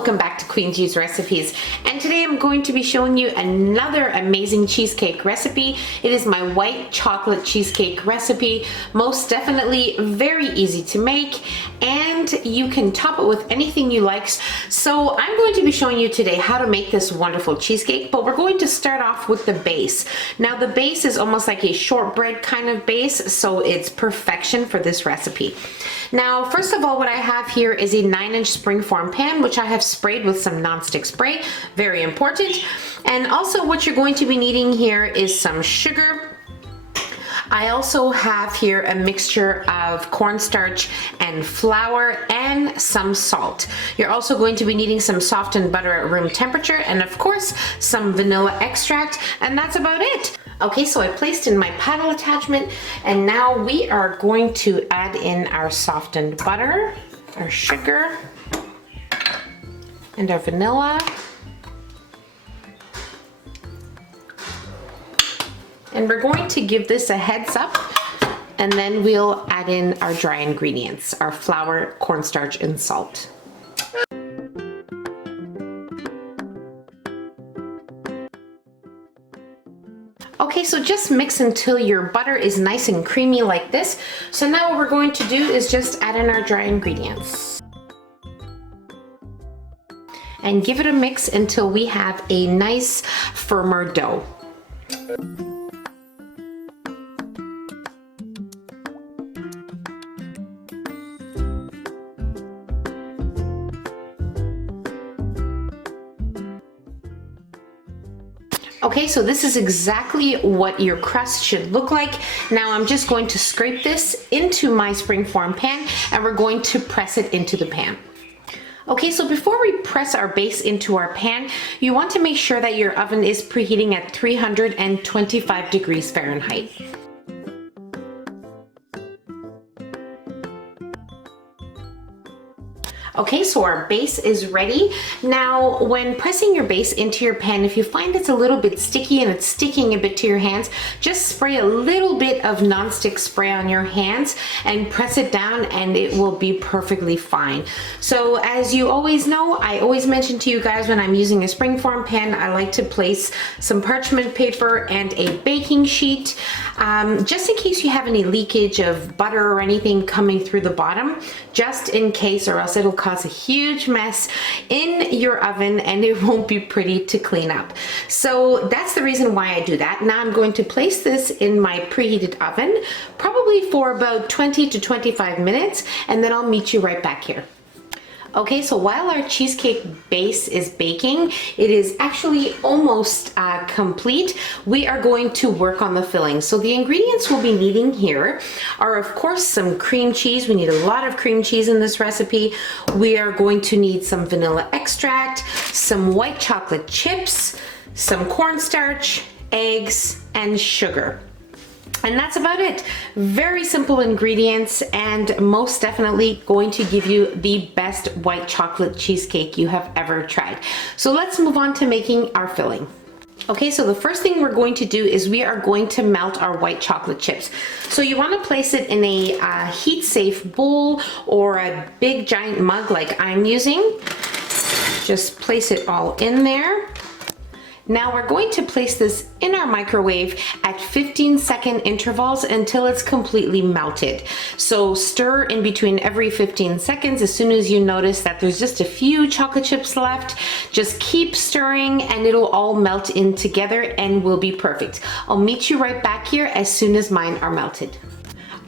welcome back to Queen G's Recipes, and today I'm going to be showing you another amazing cheesecake recipe. It is my white chocolate cheesecake recipe. Most definitely very easy to make, and you can top it with anything you like. So I'm going to be showing you today how to make this wonderful cheesecake, but we're going to start off with the base. Now the base is almost like a shortbread kind of base, so it's perfection for this recipe. Now first of all, what I have here is a 9-inch springform pan, which I have sprayed with some nonstick spray, very important. And also what you're going to be needing here is some sugar. I also have here a mixture of cornstarch and flour and some salt. You're also going to be needing some softened butter at room temperature and of course some vanilla extract, and that's about it. Okay, so I placed in my paddle attachment, and now we are going to add in our softened butter, our sugar, and our vanilla. And we're going to give this a heads up, and then we'll add in our dry ingredients, our flour, cornstarch, and salt. Okay, so just mix until your butter is nice and creamy like this. So now what we're going to do is just add in our dry ingredients. And give it a mix until we have a nice firmer dough. Okay, so this is exactly what your crust should look like. Now I'm just going to scrape this into my springform pan, and we're going to press it into the pan. Okay, so before we press our base into our pan, you want to make sure that your oven is preheating at 325 degrees Fahrenheit. Okay, so our base is ready. Now, when pressing your base into your pan, if you find it's a little bit sticky and it's sticking a bit to your hands, just spray a little bit of nonstick spray on your hands and press it down, and it will be perfectly fine. So as you always know, I always mention to you guys when I'm using a springform pan, I like to place some parchment paper and a baking sheet, just in case you have any leakage of butter or anything coming through the bottom, just in case, or else it'll cause a huge mess in your oven and it won't be pretty to clean up. So that's the reason why I do that. Now I'm going to place this in my preheated oven, probably for about 20 to 25 minutes, and then I'll meet you right back here. Okay, so while our cheesecake base is baking, it is actually almost complete. We are going to work on the filling. So the ingredients we'll be needing here are, of course, some cream cheese. We need a lot of cream cheese in this recipe. We are going to need some vanilla extract, some white chocolate chips, some cornstarch, eggs, and sugar. And that's about it. Very simple ingredients, and most definitely going to give you the best white chocolate cheesecake you have ever tried. So let's move on to making our filling. Okay, so the first thing we're going to do is we are going to melt our white chocolate chips. So you want to place it in a heat-safe bowl or a big giant mug like I'm using. Just place it all in there. Now we're going to place this in our microwave at 15-second intervals until it's completely melted. So stir in between every 15 seconds. As soon as you notice that there's just a few chocolate chips left, just keep stirring and it'll all melt in together and will be perfect. I'll meet you right back here as soon as mine are melted.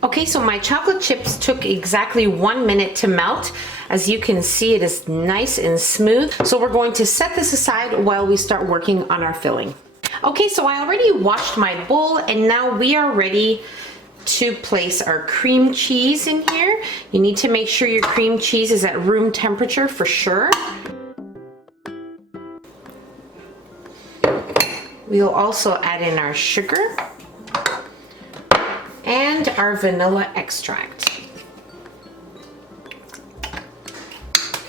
Okay, so my chocolate chips took exactly 1 minute to melt. As you can see, it is nice and smooth. So we're going to set this aside while we start working on our filling. Okay, so I already washed my bowl, and now we are ready to place our cream cheese in here. You need to make sure your cream cheese is at room temperature for sure. We'll also add in our sugar and our vanilla extract.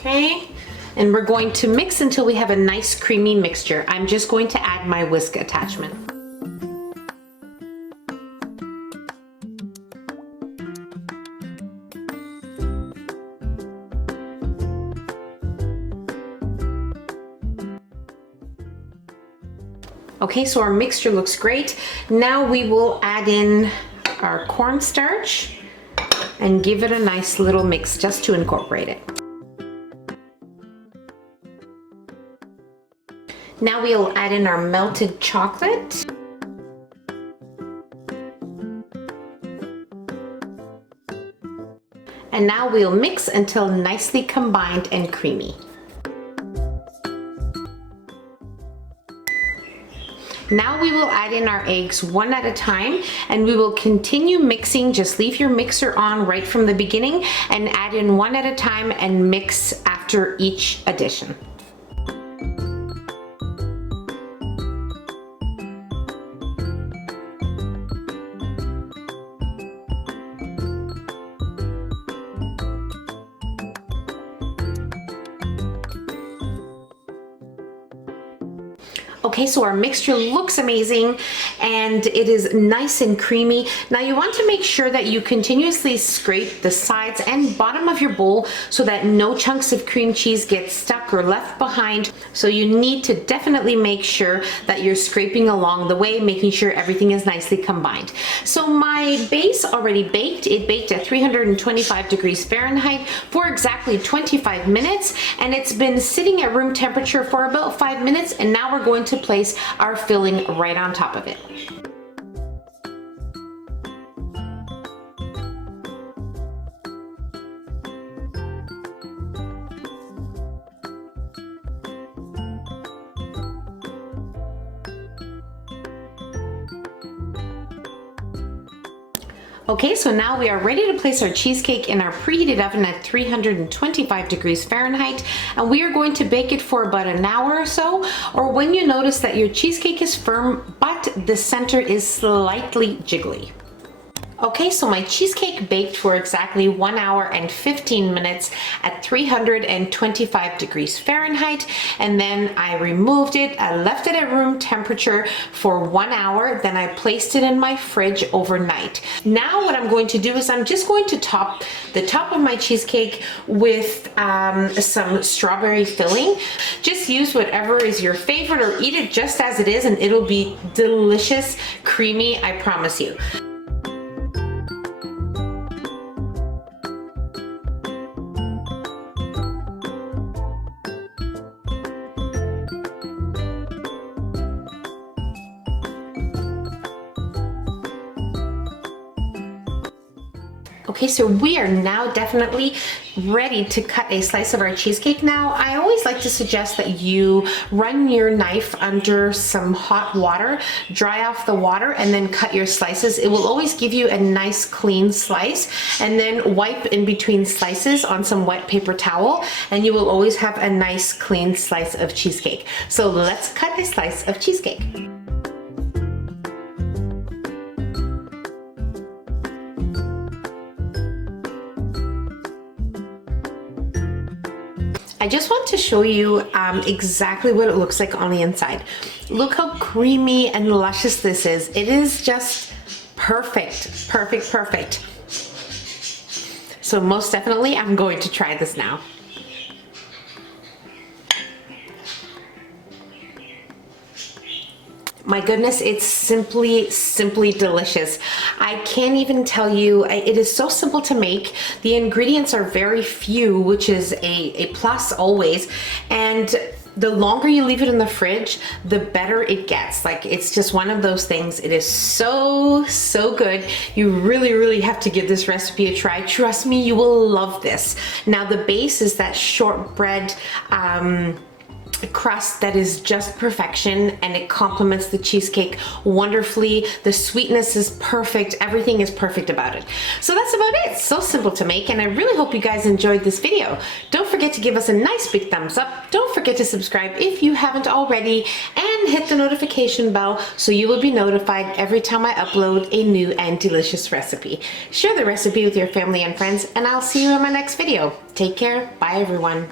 Okay, and we're going to mix until we have a nice creamy mixture. I'm just going to add my whisk attachment. Okay, so our mixture looks great. Now we will add in our cornstarch and give it a nice little mix just to incorporate it. Now we'll add in our melted chocolate. And now we'll mix until nicely combined and creamy. Now we will add in our eggs one at a time, and we will continue mixing. Just leave your mixer on right from the beginning and add in one at a time and mix after each addition. Okay, so our mixture looks amazing and it is nice and creamy. Now you want to make sure that you continuously scrape the sides and bottom of your bowl so that no chunks of cream cheese get stuck or left behind. So you need to definitely make sure that you're scraping along the way, making sure everything is nicely combined. So my base already baked. It baked at 325 degrees Fahrenheit for exactly 25 minutes, and it's been sitting at room temperature for about 5 minutes, and now we're going to place our filling right on top of it. Okay, so now we are ready to place our cheesecake in our preheated oven at 325 degrees Fahrenheit, and we are going to bake it for about an hour or so, or when you notice that your cheesecake is firm but the center is slightly jiggly. Okay, so my cheesecake baked for exactly 1 hour and 15 minutes at 325 degrees Fahrenheit, and then I removed it. I left it at room temperature for 1 hour, then I placed it in my fridge overnight. Now what I'm going to do is I'm just going to top the top of my cheesecake with some strawberry filling. Just use whatever is your favorite or eat it just as it is and it'll be delicious, creamy, I promise you. Okay, so we are now definitely ready to cut a slice of our cheesecake. Now, I always like to suggest that you run your knife under some hot water, dry off the water, and then cut your slices. It will always give you a nice clean slice, and then wipe in between slices on some wet paper towel, and you will always have a nice clean slice of cheesecake. So let's cut a slice of cheesecake. I just want to show you exactly what it looks like on the inside. Look how creamy and luscious this is. It is just perfect, perfect, perfect. So most definitely I'm going to try this now. My goodness, it's simply delicious. I can't even tell you, it is so simple to make. The ingredients are very few, which is a plus always. And the longer you leave it in the fridge, the better it gets. Like, it's just one of those things. It is so good. You really have to give this recipe a try. Trust me, you will love this. Now the base is that shortbread crust that is just perfection, and it complements the cheesecake wonderfully. The sweetness is perfect. Everything is perfect about it. So that's about it. So simple to make, and I really hope you guys enjoyed this video. Don't forget to give us a nice big thumbs up. Don't forget to subscribe if you haven't already, and hit the notification bell so you will be notified every time I upload a new and delicious recipe. Share the recipe with your family and friends, and I'll see you in my next video. Take care. Bye everyone.